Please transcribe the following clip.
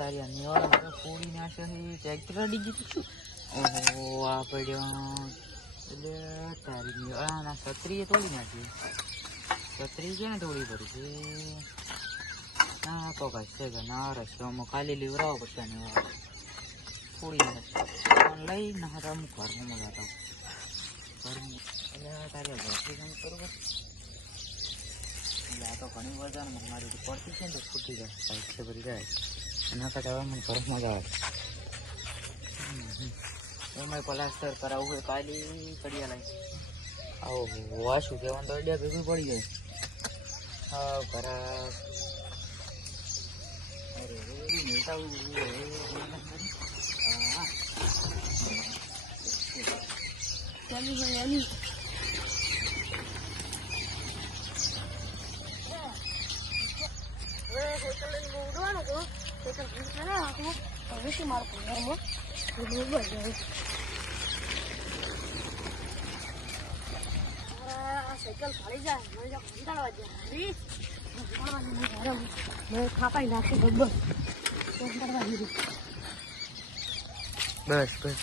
તારી નિવાળ પૂરી નાશે ટ્રેક્ટર અડી ગયું. ઓહો આ પડ્યો એટલે તારી નિવાળ ના છત્રીએ તોડી નાખી. છત્રી ક્યાં તોડી પડી ના તો કશે કે ના રસ્તામાં ખાલી લીવરાવો પડશે નિવાળ પૂરી નાખશે લઈ ના હતા હું ઘરમાં મજા હતા ઘરમાં એટલે તારે ઘરથી કામ કરવું એટલે આ તો ઘણી વજન મારી પડતી છે ને તો ફૂટી જાય સાઈડ ભરી જાય એના કરતા મને ઘર મજા આવે. એમાં પ્લાસ્ટર કરાવવું હોય કાલી કડિયા લાવી આવો વાશું કહેવાનું તો અડિયા ભેગું પડી જાય. હા ખરા અરે મેળતા ચાલી ભાઈ ઉડવાનું કહું હવે શું મારું સાયકલ ફાળી જાય મને કંટાળવા જાય મેં ખાપાઈ નાખી બસ બસ.